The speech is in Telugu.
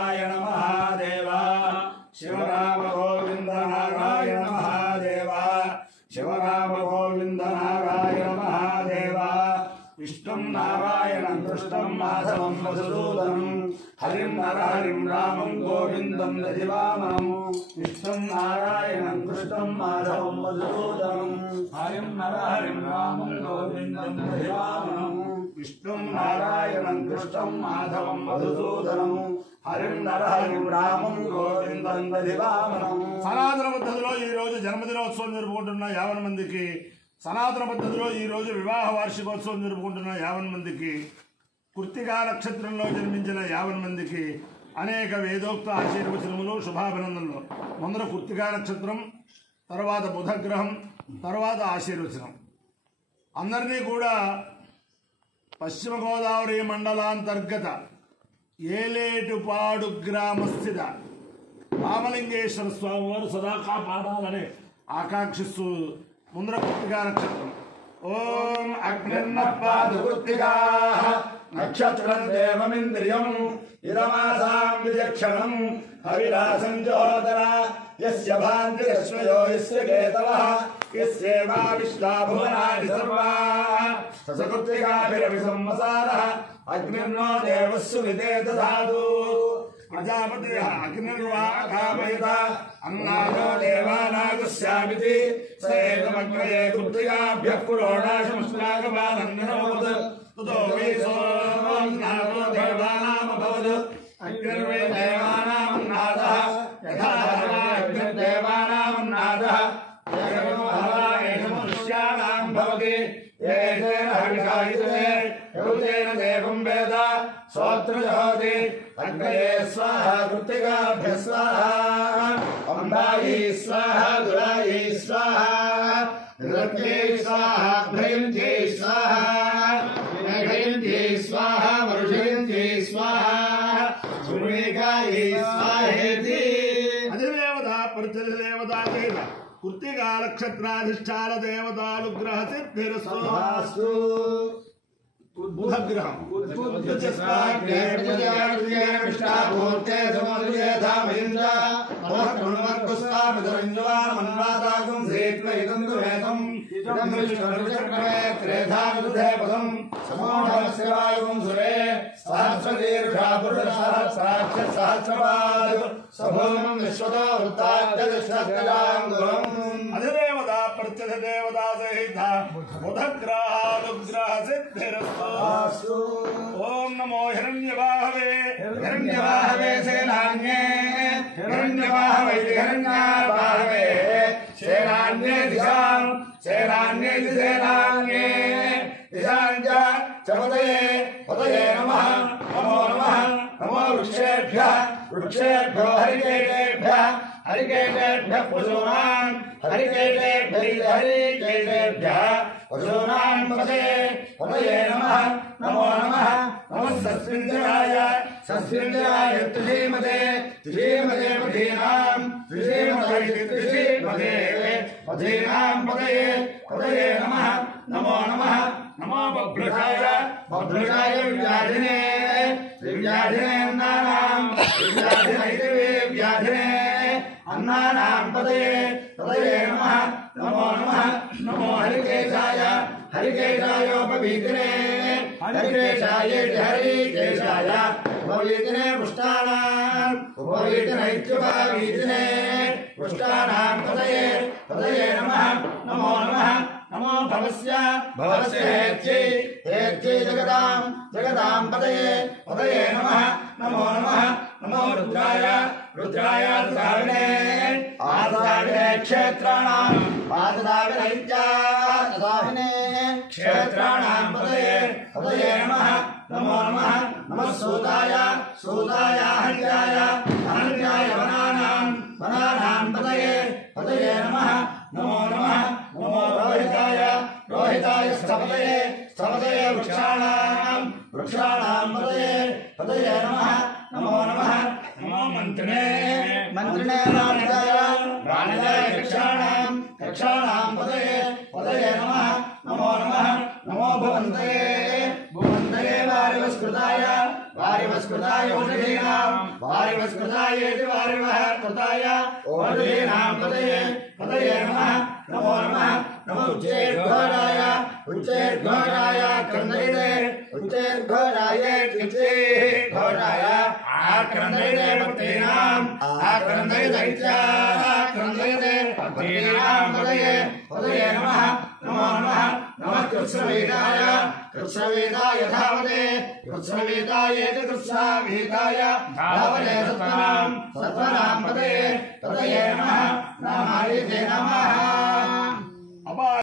नारायण महादेव शिवराम गोविंद नारायण महादेव शिवराम गोविंद नारायण महादेव विष्णुं नारायणं कृष्णं माधवं मधुसूदनं हरिं नरहरिं रामं गोविन्दं दधिवामनं विष्णुं नारायणं कृष्णं माधवं मधुसूदनं हरिं नरहरिं रामं गोविन्दं दधिवामनं विष्णुं नारायणं कृष्णं माधवं मधुसूदनं हरिं नरहरिं रामं गोविन्दं दधिवामनं సనాతన పద్ధతిలో ఈ రోజు జన్మదినోత్సవం జరుపుకుంటున్న 50 మందికి సనాతన పద్ధతిలో ఈ రోజు వివాహ వార్షికోత్సవం జరుపుకుంటున్న 50 మందికి కృత్తికా నక్షత్రంలో జన్మించిన 50 మందికి అనేక వేదోక్త ఆశీర్వచనములు శుభాభినందనలు. ముందర కృత్తికా నక్షత్రం, తర్వాత బుధగ్రహం, తర్వాత ఆశీర్వచనం. అందరినీ కూడా పశ్చిమ గోదావరి మండలాంతర్గత ఏలేటుపాడు గ్రామస్థిత రామలింగేశ్వర స్వామి వారు సదా కాపాడాలని ఆకాంక్షిస్తూ ముందర కృత్తికా నక్షత్రం. ఓం అగ్నిర్నపాదుకృత్తికా నక్షత్రం దేవమింద్రియం ఇదమాసాం విచక్షణం హవిరాసం జోదర యస్య భాంతి రశ్మయో యస్య కేతవః యస్యేవా విశ్వా భువనాని సర్వాః సకృత్తికాభిరపి సంవసారః అగ్నిర్నో దేవస్సు విదే దధాతు ప్రజాపతి అగ్నిర్వా కామయత అన్నాదో దేవానాగస్యామితి సేదమగ్నయే కృత్తికాభ్యః పురోడాశముష్ణాగమానందనోద్ తతో వై సోమనాదో దేవానామభవద్ అగ్నిర్వై దేవానామన్నాదః యథా అగ్నిర్దేవానామన్నాదః ఏవో హవాయేష మనుష్యానాం భవతి ఏతేన హవిషాయితే యౌతేన దేవం వేద సోత్రజహోతి అగ్నయే స్వాహా కృత్తికాభ్యః స్వాహా అంబాయీ స్వాహా దురాయీ స్వాహా రత్నే స్వాహా భ్రయంత్యై స్వాహా మేఘయంత్యై స్వాహా వరుషయంత్యై స్వాహా సురేకాయై స్వాహేతి అధిదేవతా పరిచదేవతా చేత కృత్తికా నక్షత్రాధిష్టాన దేవతానుగ్రహ సిద్ధిరస్తు. బుధగ్రహం అధిదేవతా ప్రత్యధ దేవతా సహిత బుధగ్రహానుగ్రహ సిద్ధిరస్తు. ఓం నమో హిరణ్యవాహవే హిరణ్యవాహవే సేనాన్యే హిరణ్యవాహవై హిరణ్యవాహవే సేనాన్యే దిశాం సేనాన్యే సేనాన్యే దిశాంచ చపదయే పదయే నమః నమో నమః నమో వృక్షేభ్యః వృక్షేభ్యో హరికేటేభ్యః హరికేటేభ్యః పశూనాం హరికేటేభ్యః హరికేటేభ్యః పశూనాం పదయే పదయే నమః నమో నమః నమః సస్మింజయాయ సస్మింజయాయ త్రిమదే త్రిమదే పదీనాం త్రిమదే త్రిమదే పదీనాం పదయే పదయే నమః నమో నమః నమో బభ్రషాయ బభ్రషాయ వ్యాధినే వ్యాధినే అన్నానాం వ్యాధినైతే వ్యాధినే అన్నానాం పదయే పదయే నమః నమో నమః నమో హరికేశాయ హరికేశాయోపవీతినే హరికేశాయ హరికేశాయ ఉపవీతినే పుష్టానాం ఉపవీతినైత్యుపవీతినే పుష్టానాం పదయే పదయే నమః నమో నమః నమో భవస్య భవస్య హేత్యై హేత్యై జగతాం జగతాం పదయే పదయే నమః నమో నమః నమో రుద్రాయ రుద్రాయ దావినే ఆదావినే క్షేత్రాణాం ఆదావినైత్యాదావినే క్షేత్రాణాం పదయే పదయే నమః నమో నమః నమః సూదాయ సూదాయ అహల్యాయ అహల్యాయ వనానాం వనానాం పదయే పదయే నమః నమో నమః నమో రోహితాయ రోహితాయ స్థపదయే స్థపదయే వృక్షాణాం వృక్షాణాం పదయే పదయే నమః నమో నమః నమో మంత్రిణే మంత్రిణే ప్రాణదాయ ప్రాణదాయ యక్షాణాం యక్షాణాం పదయే పదయే నమః నమో నమః నమో భవంతయే భవంతయే వారివస్కృతాయ వారివస్కృతాయ कृताय ओषधीनां वारिवस्कृतायेति वारिवः कृताय ओषधीनां पतये पतये नमः नमो नमः नमो उच्चैर्घोराय उच्चैर्घोराय क्रन्दयते उच्चैर्घोराय घोराय आक्रन्दयते भक्तीनाम् आक्रन्दयते इत्याक्रन्दयते भक्तीनां पतये पतये नमः नमो नमः नमः कृत्स्नवेदाय कृत्स्नवेदाय धावते कृत्स्नवेदायेति कृत्स्नवेदाय धावते सत्वनां पतये पतये नमः नामायते नमः।